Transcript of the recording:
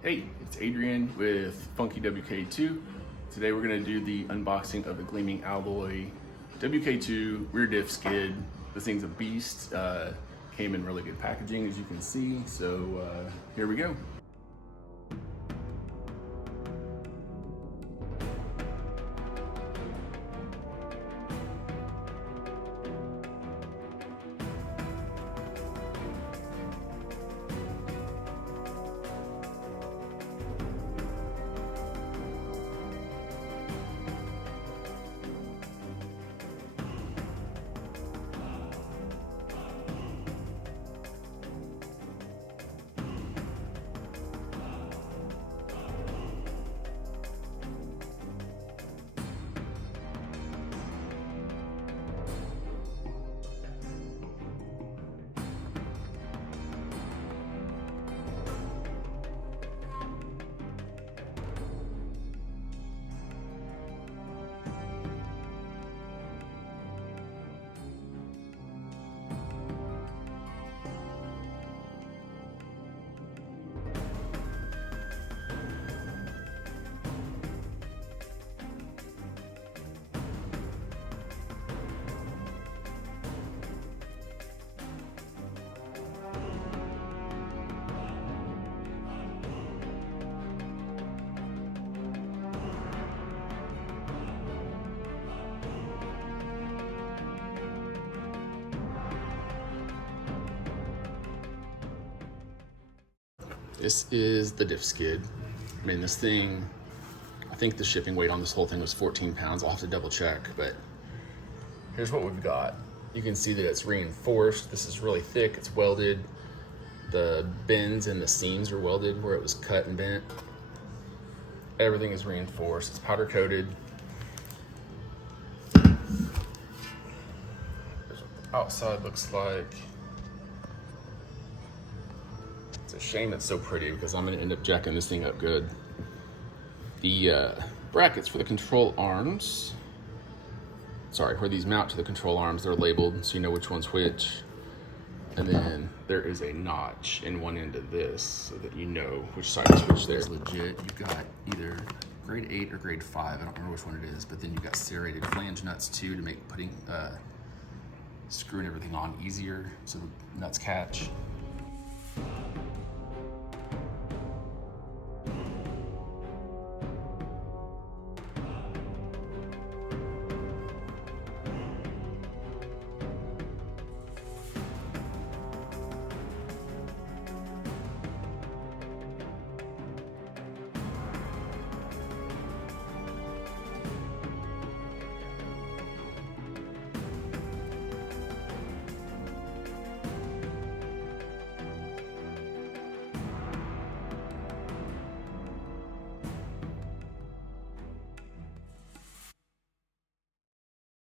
Hey, it's Adrian with Funky WK2. Today we're going to do the unboxing of the Gleaming-Alloy WK2 rear diff skid. This thing's a beast. Came in really good packaging, as you can see. So here we go. This is the diff skid. I mean, this thing, I think the shipping weight on this whole thing was 14 pounds. I'll have to double check, but here's what we've got. You can see that it's reinforced. This is really thick, it's welded. The bends and the seams are welded where it was cut and bent. Everything is reinforced, it's powder coated. Here's what the outside looks like. It's a shame it's so pretty because I'm gonna end up jacking this thing up good. The brackets for the control arms, where these mount to the control arms, they're labeled so you know which one's which. And then there is a notch in one end of this so that you know which side is which. There's legit, you've got either grade 8 or grade 5, I don't remember which one it is, but then you've got serrated flange nuts too to make screwing everything on easier so the nuts catch.